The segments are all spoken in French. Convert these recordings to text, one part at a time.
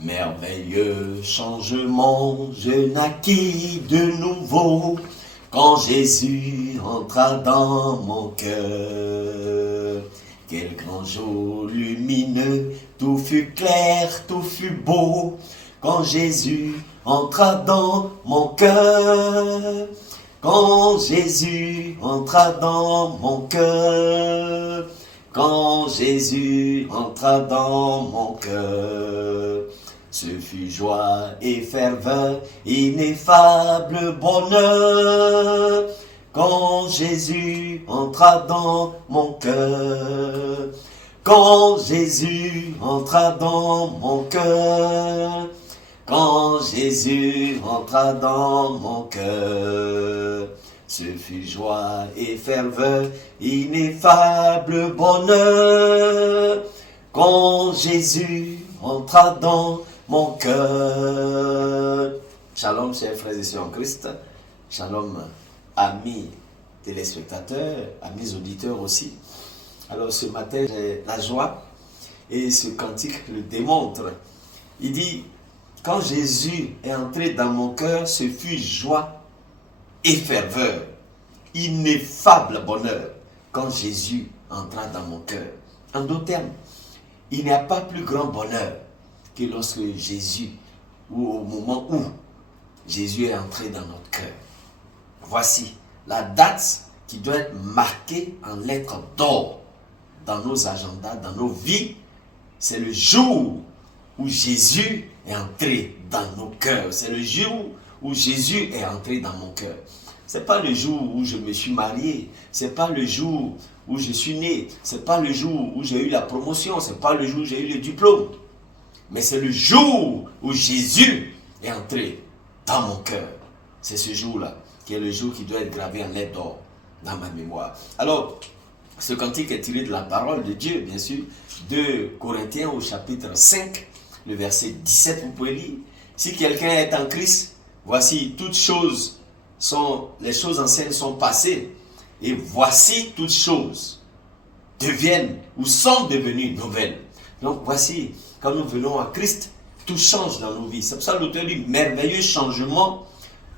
Merveilleux changement, je naquis de nouveau quand Jésus entra dans mon cœur. Quel grand jour lumineux, tout fut clair, tout fut beau quand Jésus entra dans mon cœur. Quand Jésus entra dans mon cœur. Quand Jésus entra dans mon cœur. Ce fut joie et ferveur, ineffable bonheur. Quand Jésus entra dans mon cœur. Quand Jésus entra dans mon cœur. Quand Jésus entra dans mon cœur. Ce fut joie et ferveur, ineffable bonheur. Quand Jésus entra dans mon cœur. Shalom, chers frères et sœurs en Christ. Shalom, amis téléspectateurs, amis auditeurs aussi. Alors ce matin, j'ai la joie et ce cantique le démontre. Il dit, quand Jésus est entré dans mon cœur, ce fut joie et ferveur, ineffable bonheur, quand Jésus entra dans mon cœur. En d'autres termes, il n'y a pas plus grand bonheur que lorsque Jésus, ou au moment où Jésus est entré dans notre cœur. Voici la date qui doit être marquée en lettres d'or dans nos agendas, dans nos vies. C'est le jour où Jésus est entré dans nos cœurs. C'est le jour où Jésus est entré dans mon cœur. Ce n'est pas le jour où je me suis marié. Ce n'est pas le jour où je suis né. Ce n'est pas le jour où j'ai eu la promotion. Ce n'est pas le jour où j'ai eu le diplôme. Mais c'est le jour où Jésus est entré dans mon cœur. C'est ce jour-là qui est le jour qui doit être gravé en lettres d'or dans ma mémoire. Alors, ce cantique est tiré de la parole de Dieu, bien sûr, de Corinthiens au chapitre 5, le verset 17, vous pouvez lire. Si quelqu'un est en Christ, voici toutes choses les choses anciennes sont passées, et voici toutes choses deviennent ou sont devenues nouvelles. Donc voici, quand nous venons à Christ, tout change dans nos vies. C'est pour ça que l'auteur dit, merveilleux changement,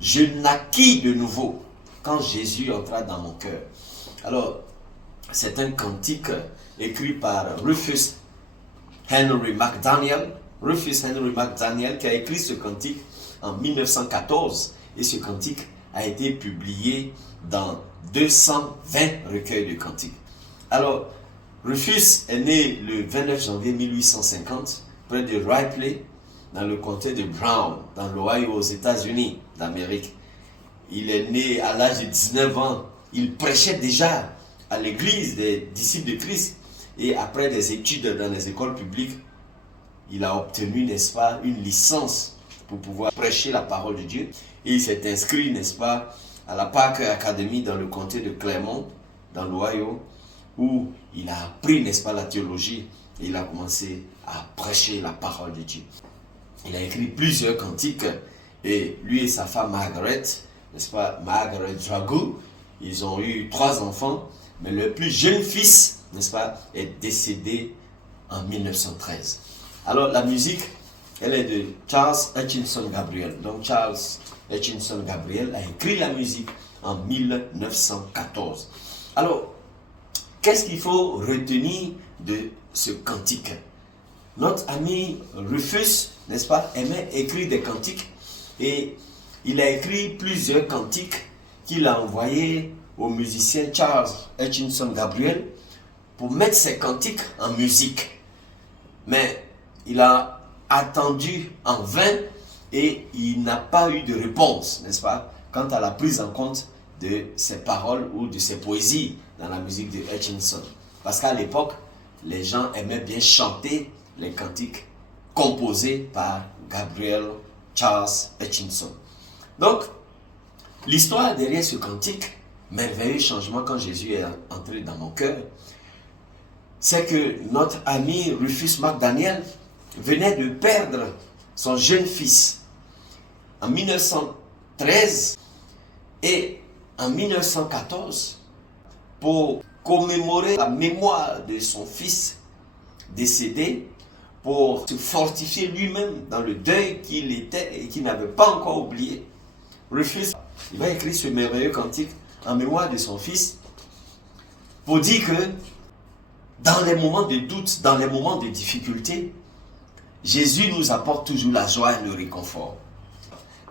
je naquis de nouveau quand Jésus entra dans mon cœur. Alors, c'est un cantique écrit par Rufus Henry McDaniel. Rufus Henry McDaniel qui a écrit ce cantique en 1914, et ce cantique a été publié dans 220 recueils de cantiques. Alors, Rufus est né le 29 janvier 1850 près de Ripley, dans le comté de Brown, dans l'Ohio, aux États-Unis d'Amérique. Il est né à l'âge de 19 ans. Il prêchait déjà à l'église des disciples de Christ, et après des études dans les écoles publiques, il a obtenu, n'est-ce pas, une licence pour pouvoir prêcher la parole de Dieu. Et il s'est inscrit, n'est-ce pas, à la Parker Academy dans le comté de Clermont, dans l'Ohio, où il a appris, n'est-ce pas, la théologie, et il a commencé à prêcher la parole de Dieu. Il a écrit plusieurs cantiques, et lui et sa femme Margaret, n'est-ce pas, Margaret Dragoo, ils ont eu 3 enfants, mais le plus jeune fils, n'est-ce pas, est décédé en 1913. Alors la musique, elle est de Charles Hutchinson Gabriel. Donc Charles Hutchinson Gabriel a écrit la musique en 1914. Alors, qu'est-ce qu'il faut retenir de ce cantique? Notre ami Rufus, n'est-ce pas, aimait écrire des cantiques, et il a écrit plusieurs cantiques qu'il a envoyés au musicien Charles Hutchinson Gabriel pour mettre ses cantiques en musique. Mais il a attendu en vain et il n'a pas eu de réponse, n'est-ce pas, quant à la prise en compte de ses paroles ou de ses poésies dans la musique de Hutchinson. Parce qu'à l'époque, les gens aimaient bien chanter les cantiques composés par Gabriel Charles Hutchinson. Donc, l'histoire derrière ce cantique, merveilleux changement quand Jésus est entré dans mon cœur, c'est que notre ami Rufus McDaniel venait de perdre son jeune fils en 1913, et en 1914, pour commémorer la mémoire de son fils décédé, pour se fortifier lui-même dans le deuil qu'il était et qu'il n'avait pas encore oublié, Rufus, il va écrire ce merveilleux cantique en mémoire de son fils pour dire que dans les moments de doute, dans les moments de difficulté, Jésus nous apporte toujours la joie et le réconfort.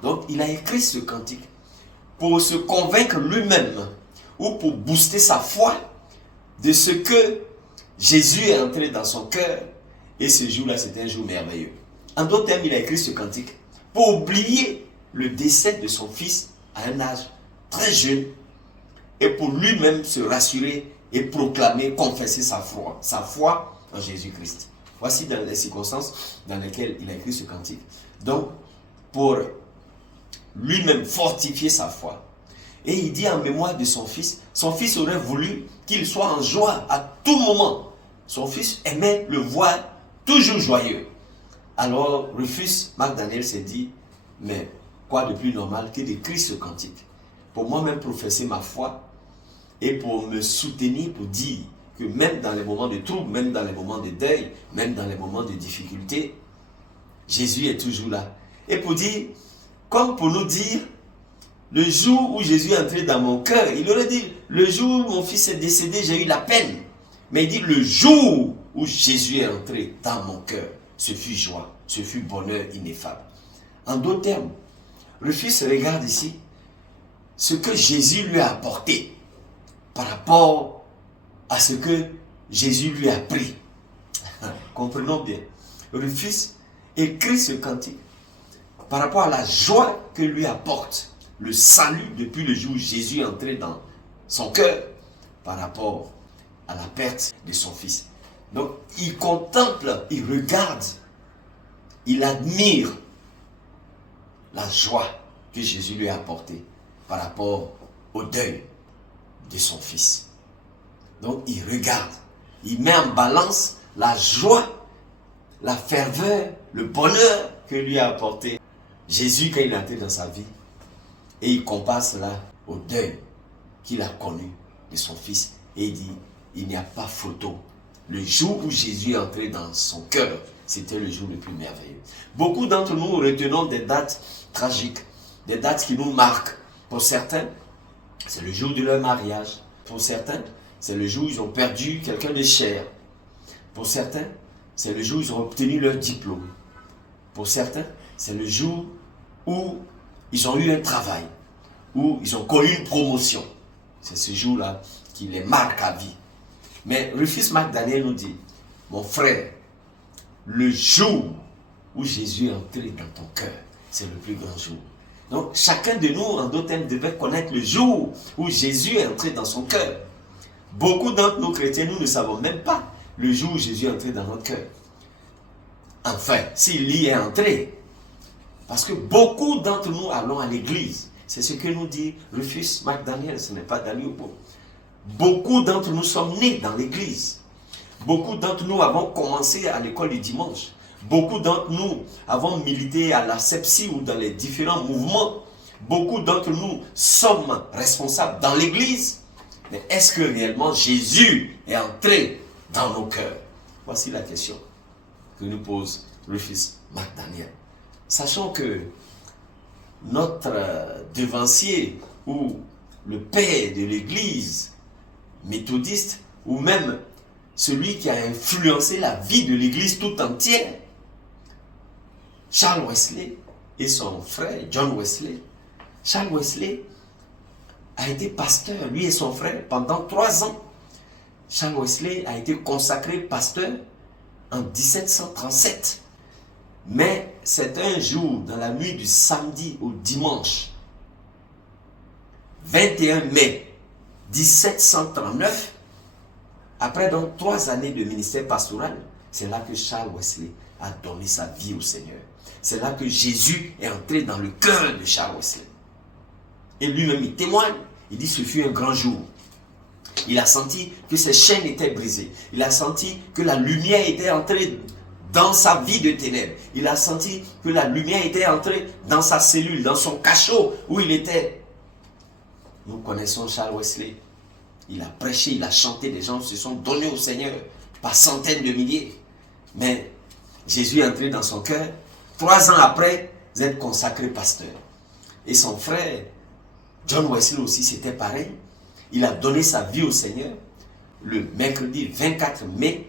Donc, il a écrit ce cantique pour se convaincre lui-même ou pour booster sa foi de ce que Jésus est entré dans son cœur et ce jour-là, c'était un jour merveilleux. En d'autres termes, il a écrit ce cantique pour oublier le décès de son fils à un âge très jeune et pour lui-même se rassurer et proclamer, confesser sa foi en Jésus-Christ. Voici dans les circonstances dans lesquelles il a écrit ce cantique. Donc, pour lui-même fortifier sa foi. Et il dit en mémoire de son fils aurait voulu qu'il soit en joie à tout moment. Son fils aimait le voir toujours joyeux. Alors Rufus McDaniel s'est dit, mais quoi de plus normal que d'écrire ce cantique pour moi-même professer ma foi et pour me soutenir, pour dire que même dans les moments de trouble, même dans les moments de deuil, même dans les moments de difficulté, Jésus est toujours là. Et pour dire, comme pour nous dire, le jour où Jésus est entré dans mon cœur, il aurait dit, le jour où mon fils est décédé, j'ai eu la peine. Mais il dit, le jour où Jésus est entré dans mon cœur, ce fut joie, ce fut bonheur ineffable. En d'autres termes, le fils regarde ici ce que Jésus lui a apporté par rapport à ce que Jésus lui a pris. Comprenons bien. Le fils écrit ce cantique par rapport à la joie que lui apporte le salut depuis le jour où Jésus est entré dans son cœur par rapport à la perte de son fils. Donc, il contemple, il regarde, il admire la joie que Jésus lui a apportée par rapport au deuil de son fils. Donc, il regarde, il met en balance la joie, la ferveur, le bonheur que lui a apporté Jésus quand il est entré dans sa vie. Et il compare cela au deuil qu'il a connu de son fils. Et il dit, il n'y a pas photo. Le jour où Jésus est entré dans son cœur, c'était le jour le plus merveilleux. Beaucoup d'entre nous retenons des dates tragiques, des dates qui nous marquent. Pour certains, c'est le jour de leur mariage. Pour certains, c'est le jour où ils ont perdu quelqu'un de cher. Pour certains, c'est le jour où ils ont obtenu leur diplôme. Pour certains, c'est le jour où ils ont eu un travail, où ils ont connu une promotion. C'est ce jour-là qui les marque à vie. Mais Rufus McDaniel nous dit, mon frère, le jour où Jésus est entré dans ton cœur, c'est le plus grand jour. Donc chacun de nous, en d'autres termes, devait connaître le jour où Jésus est entré dans son cœur. Beaucoup d'entre nous chrétiens, nous ne savons même pas le jour où Jésus est entré dans notre cœur. Enfin, s'il y est entré. Parce que beaucoup d'entre nous allons à l'église. C'est ce que nous dit Rufus McDaniel, ce n'est pas Dali Obo. Beaucoup d'entre nous sommes nés dans l'église. Beaucoup d'entre nous avons commencé à l'école du dimanche. Beaucoup d'entre nous avons milité à la SEPSI ou dans les différents mouvements. Beaucoup d'entre nous sommes responsables dans l'église. Mais est-ce que réellement Jésus est entré dans nos cœurs? Voici la question que nous pose Rufus McDaniel. Sachant que notre devancier ou le père de l'église méthodiste ou même celui qui a influencé la vie de l'église tout entière, Charles Wesley et son frère John Wesley. Charles Wesley a été pasteur, lui et son frère, pendant 3 ans. Charles Wesley a été consacré pasteur en 1737. Mais c'est un jour, dans la nuit du samedi au dimanche, 21 mai 1739, après donc 3 années de ministère pastoral, c'est là que Charles Wesley a donné sa vie au Seigneur. C'est là que Jésus est entré dans le cœur de Charles Wesley. Et lui-même, il témoigne. Il dit, ce fut un grand jour. Il a senti que ses chaînes étaient brisées. Il a senti que la lumière était entrée dans sa vie de ténèbres. Il a senti que la lumière était entrée dans sa cellule, dans son cachot où il était. Nous connaissons Charles Wesley. Il a prêché, il a chanté, les gens se sont donnés au Seigneur par centaines de milliers. Mais Jésus est entré dans son cœur. 3 ans après, vous êtes consacré pasteur. Et son frère, John Wesley aussi, c'était pareil. Il a donné sa vie au Seigneur le mercredi 24 mai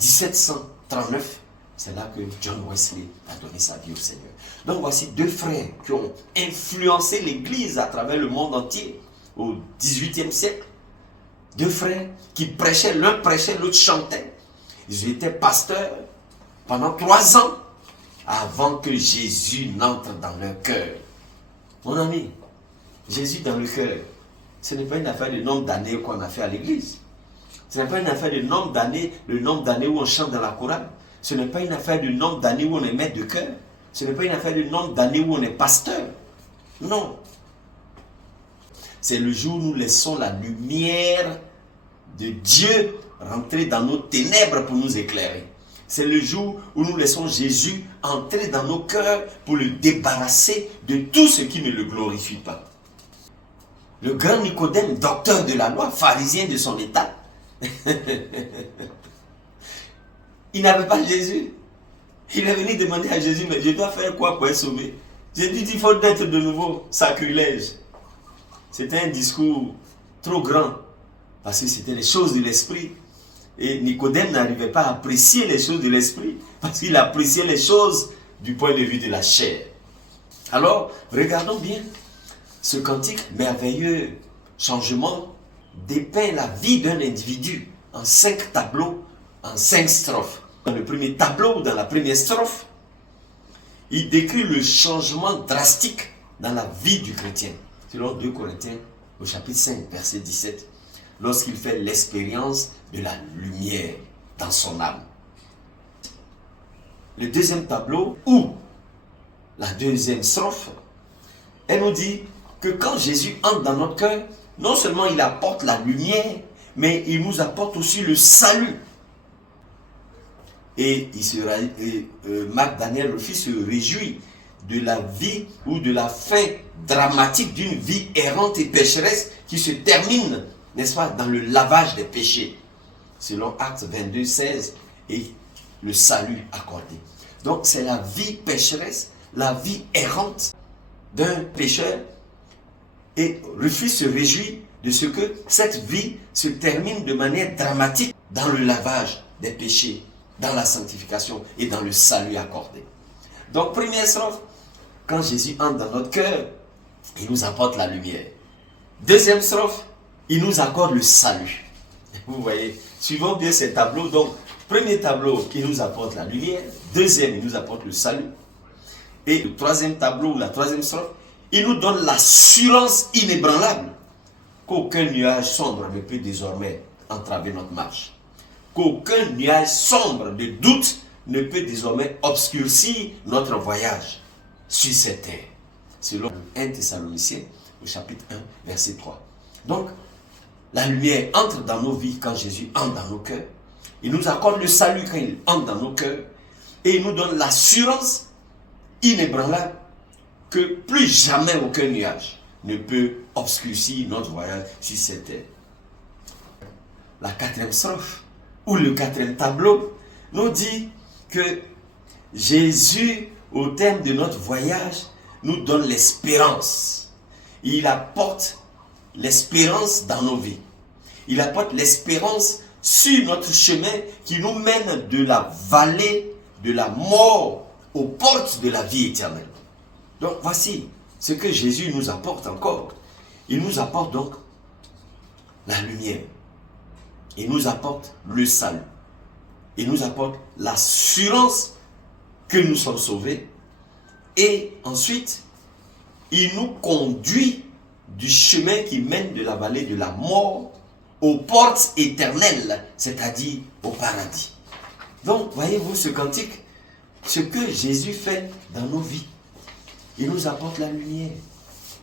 1739. C'est là que John Wesley a donné sa vie au Seigneur. Donc voici 2 frères qui ont influencé l'Église à travers le monde entier au XVIIIe siècle. 2 frères qui prêchaient, l'un prêchait, l'autre chantait. Ils étaient pasteurs pendant 3 ans avant que Jésus n'entre dans leur cœur. Mon ami, Jésus dans le cœur, ce n'est pas une affaire de nombre d'années qu'on a fait à l'église. Ce n'est pas une affaire de nombre d'années, le nombre d'années où on chante dans la chorale. Ce n'est pas une affaire de nombre d'années où on est maître de cœur. Ce n'est pas une affaire de nombre d'années où on est pasteur. Non. C'est le jour où nous laissons la lumière de Dieu rentrer dans nos ténèbres pour nous éclairer. C'est le jour où nous laissons Jésus entrer dans nos cœurs pour le débarrasser de tout ce qui ne le glorifie pas. Le grand Nicodème, docteur de la loi, pharisien de son état, il n'avait pas Jésus. Il est venu demander à Jésus, mais je dois faire quoi pour être sauvé? Jésus dit, il faut naître de nouveau, sacrilège. C'était un discours trop grand, parce que c'était les choses de l'esprit. Et Nicodème n'arrivait pas à apprécier les choses de l'esprit, parce qu'il appréciait les choses du point de vue de la chair. Alors, regardons bien, ce cantique merveilleux changement dépeint la vie d'un individu en 5 tableaux, en 5 strophes. Dans le premier tableau, dans la première strophe, il décrit le changement drastique dans la vie du chrétien. Selon 2 Corinthiens, au chapitre 5, verset 17, lorsqu'il fait l'expérience de la lumière dans son âme. Le deuxième tableau, ou la deuxième strophe, elle nous dit que quand Jésus entre dans notre cœur, non seulement il apporte la lumière, mais il nous apporte aussi le salut. Et Marc Daniel Ruffi se réjouit de la vie ou de la fin dramatique d'une vie errante et pécheresse qui se termine, n'est-ce pas, dans le lavage des péchés, selon Actes 22, 16, et le salut accordé. Donc c'est la vie pécheresse, la vie errante d'un pécheur, et Ruffi se réjouit de ce que cette vie se termine de manière dramatique dans le lavage des péchés, dans la sanctification et dans le salut accordé. Donc première strophe, quand Jésus entre dans notre cœur, il nous apporte la lumière. Deuxième strophe, il nous accorde le salut. Vous voyez, suivons bien ces tableaux. Donc, premier tableau, il nous apporte la lumière. Deuxième, il nous apporte le salut. Et le troisième tableau, ou la troisième strophe, il nous donne l'assurance inébranlable qu'aucun nuage sombre ne peut désormais entraver notre marche. Qu'aucun nuage sombre de doute ne peut désormais obscurcir notre voyage sur cette terre. Selon 1 Thessaloniciens, au chapitre 1, verset 3. Donc, la lumière entre dans nos vies quand Jésus entre dans nos cœurs. Il nous accorde le salut quand il entre dans nos cœurs. Et il nous donne l'assurance inébranlable que plus jamais aucun nuage ne peut obscurcir notre voyage sur cette terre. La quatrième strophe, ou le quatrième tableau, nous dit que Jésus, au terme de notre voyage, nous donne l'espérance. Il apporte l'espérance dans nos vies. Il apporte l'espérance sur notre chemin qui nous mène de la vallée de la mort aux portes de la vie éternelle. Donc voici ce que Jésus nous apporte encore. Il nous apporte donc la lumière. Il nous apporte le salut. Il nous apporte l'assurance que nous sommes sauvés. Et ensuite, il nous conduit du chemin qui mène de la vallée de la mort aux portes éternelles, c'est-à-dire au paradis. Donc, voyez-vous ce cantique, ce que Jésus fait dans nos vies. Il nous apporte la lumière,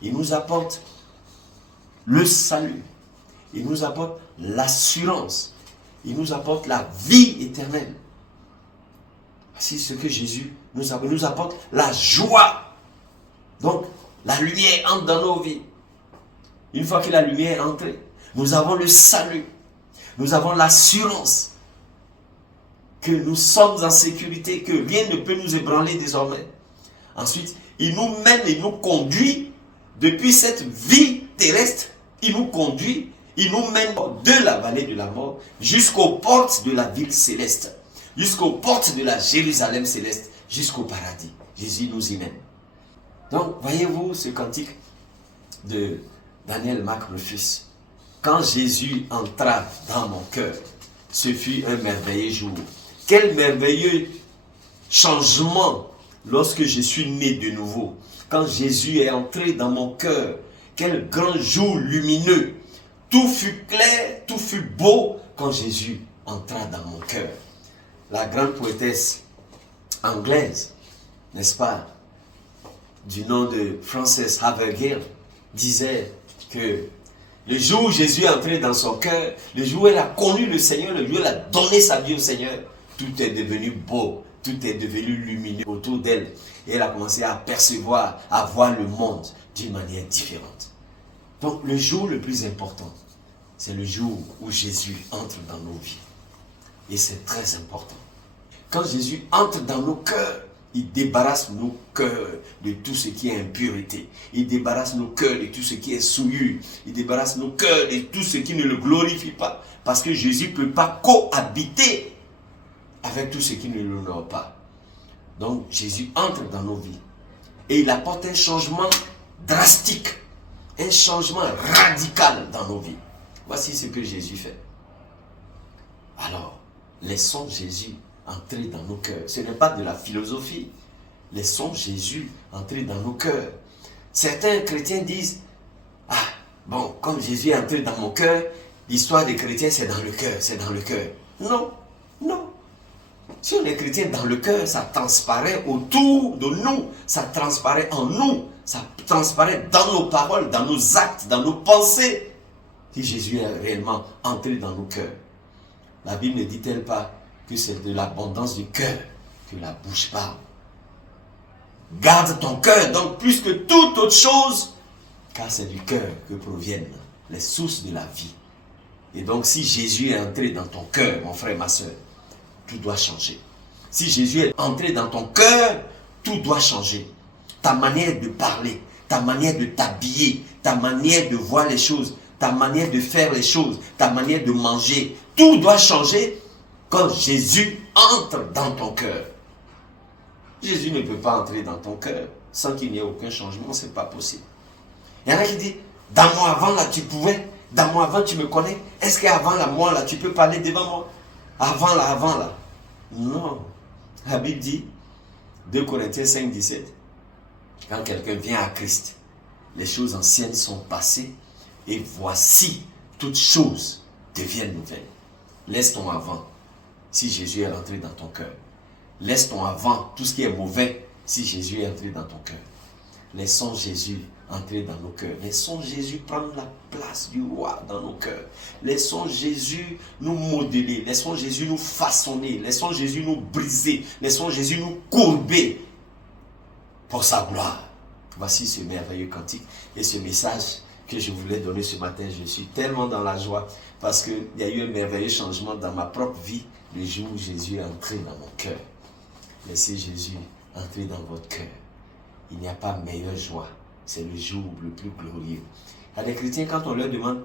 il nous apporte le salut, il nous apporte l'assurance, il nous apporte la vie éternelle. C'est ce que Jésus nous apporte la joie. Donc, la lumière entre dans nos vies. Une fois que la lumière est entrée, nous avons le salut. Nous avons l'assurance. que nous sommes en sécurité, que rien ne peut nous ébranler désormais. Ensuite, il nous mène et nous conduit depuis cette vie terrestre. Il nous conduit, il nous mène de la vallée de la mort jusqu'aux portes de la ville céleste, jusqu'aux portes de la Jérusalem céleste, jusqu'au paradis. Jésus nous y mène. Donc, voyez-vous ce cantique de Daniel Mac Rufus. Quand Jésus entra dans mon cœur, ce fut un merveilleux jour. Quel merveilleux changement lorsque je suis né de nouveau. Quand Jésus est entré dans mon cœur, quel grand jour lumineux. Tout fut clair, tout fut beau quand Jésus entra dans mon cœur. La grande poétesse anglaise, n'est-ce pas, du nom de Frances Havergal, disait que le jour où Jésus est entré dans son cœur, le jour où elle a connu le Seigneur, le jour où elle a donné sa vie au Seigneur, tout est devenu beau, tout est devenu lumineux autour d'elle. Et elle a commencé à percevoir, à voir le monde d'une manière différente. Donc le jour le plus important, c'est le jour où Jésus entre dans nos vies. Et c'est très important. Quand Jésus entre dans nos cœurs, il débarrasse nos cœurs de tout ce qui est impureté. Il débarrasse nos cœurs de tout ce qui est souillure. Il débarrasse nos cœurs de tout ce qui ne le glorifie pas. Parce que Jésus ne peut pas cohabiter avec tout ce qui ne l'honore pas. Donc Jésus entre dans nos vies. Et il apporte un changement drastique. Un changement radical dans nos vies. Voici ce que Jésus fait. Alors, laissons Jésus entrer dans nos cœurs. Ce n'est pas de la philosophie. Laissons Jésus entrer dans nos cœurs. Certains chrétiens disent, ah, bon, comme Jésus est entré dans mon cœur, l'histoire des chrétiens, c'est dans le cœur, c'est dans le cœur. Non, non. Si on est chrétien dans le cœur, ça transparaît autour de nous, ça transparaît en nous, ça transparaît dans nos paroles, dans nos actes, dans nos pensées. Si Jésus est réellement entré dans nos cœurs. La Bible ne dit-elle pas que c'est de l'abondance du cœur que la bouche parle? Garde ton cœur, donc plus que toute autre chose, car c'est du cœur que proviennent les sources de la vie. Et donc si Jésus est entré dans ton cœur, mon frère, ma soeur, tout doit changer. Si Jésus est entré dans ton cœur, tout doit changer. Ta manière de parler, ta manière de t'habiller, ta manière de voir les choses, ta manière de faire les choses, ta manière de manger, tout doit changer quand Jésus entre dans ton cœur. Jésus ne peut pas entrer dans ton cœur sans qu'il n'y ait aucun changement, ce n'est pas possible. Il y en a qui disent, dans moi avant là tu pouvais, dans moi avant tu me connais, est-ce qu'avant là, moi là tu peux parler devant moi? Avant là. Non. La Bible dit, 2 Corinthiens 5, 17, quand quelqu'un vient à Christ, les choses anciennes sont passées et voici, toutes choses deviennent nouvelles. Laisse ton avant si Jésus est rentré dans ton cœur. Laisse ton avant, tout ce qui est mauvais, si Jésus est entré dans ton cœur. Laissons Jésus entrer dans nos cœurs. Laissons Jésus prendre la place du roi dans nos cœurs. Laissons Jésus nous modeler. Laissons Jésus nous façonner. Laissons Jésus nous briser. Laissons Jésus nous courber pour sa gloire. Voici ce merveilleux cantique et ce message que je voulais donner ce matin. Je suis tellement dans la joie parce qu'il y a eu un merveilleux changement dans ma propre vie le jour où Jésus est entré dans mon cœur. Laissez Jésus entrer dans votre cœur. Il n'y a pas meilleure joie. C'est le jour le plus glorieux. Il y a des chrétiens, quand on leur demande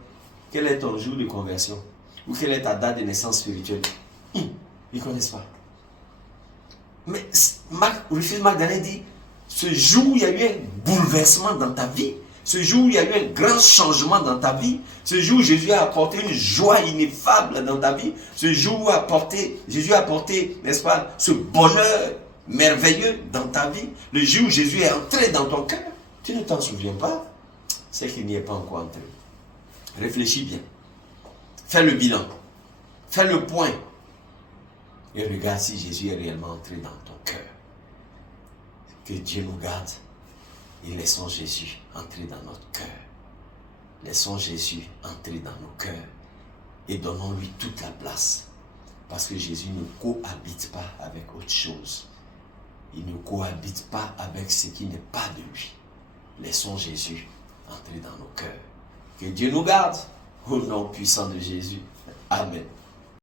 quel est ton jour de conversion ou quelle est ta date de naissance spirituelle, ils ne connaissent pas. Mais Rufus McDaniel dit, ce jour où il y a eu un bouleversement dans ta vie, ce jour où il y a eu un grand changement dans ta vie, ce jour où Jésus a apporté une joie ineffable dans ta vie, ce jour où Jésus a apporté, n'est-ce pas, ce bonheur merveilleux dans ta vie, le jour où Jésus est entré dans ton cœur, tu ne t'en souviens pas, c'est qu'il n'y est pas encore entré. Réfléchis bien. Fais le bilan. Fais le point. Et regarde si Jésus est réellement entré dans ton cœur. Que Dieu nous garde et laissons Jésus entrer dans notre cœur. Laissons Jésus entrer dans nos cœurs et donnons-lui toute la place. Parce que Jésus ne cohabite pas avec autre chose. Il ne cohabite pas avec ce qui n'est pas de lui. Laissons Jésus entrer dans nos cœurs. Que Dieu nous garde au nom puissant de Jésus. Amen.